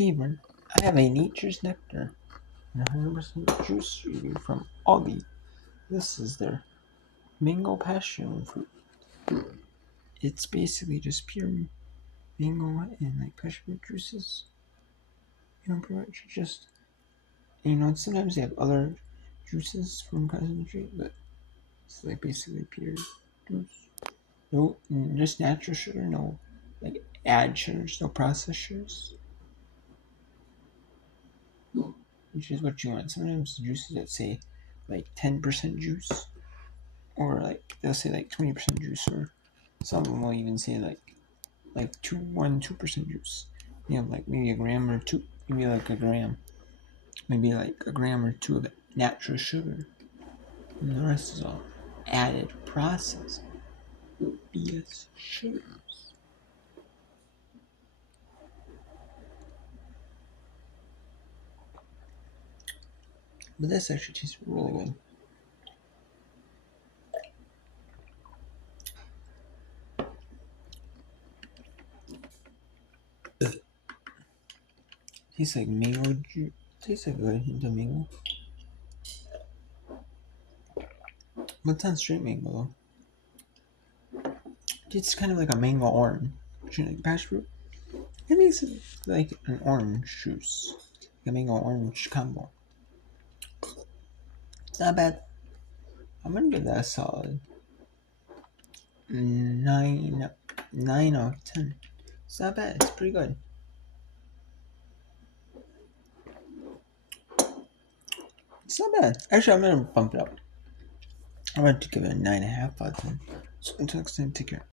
Even I have a Nature's Nectar and 100% juice review from Aldi. This is their mango passion fruit. It's basically just pure mango and like passion fruit juices. Pretty much just sometimes they have other juices from concentrate, but it's like basically pure juice. No, just natural sugar. No, like add sugars, no processed sugars. Which is what you want. Sometimes juices that say like 10% juice, or like they'll say like 20% juice, or some of them will even say like 2% juice. You have like maybe a gram or two, maybe like a gram, maybe like a gram or two of natural sugar, and the rest is all added processed BS sugars. But this actually tastes really good. Tastes like mango juice. Tastes like a good hint of mango. But it's not straight mango though. It's kind of like a mango orange. Like passion fruit. It makes it like an orange juice. Like a mango orange combo. It's not bad. I'm gonna give that a solid 9 out of 10. It's not bad. It's pretty good. It's not bad. Actually, I'm gonna bump it up. I'm gonna give it a 9.5 out of 10. So until next time, take care.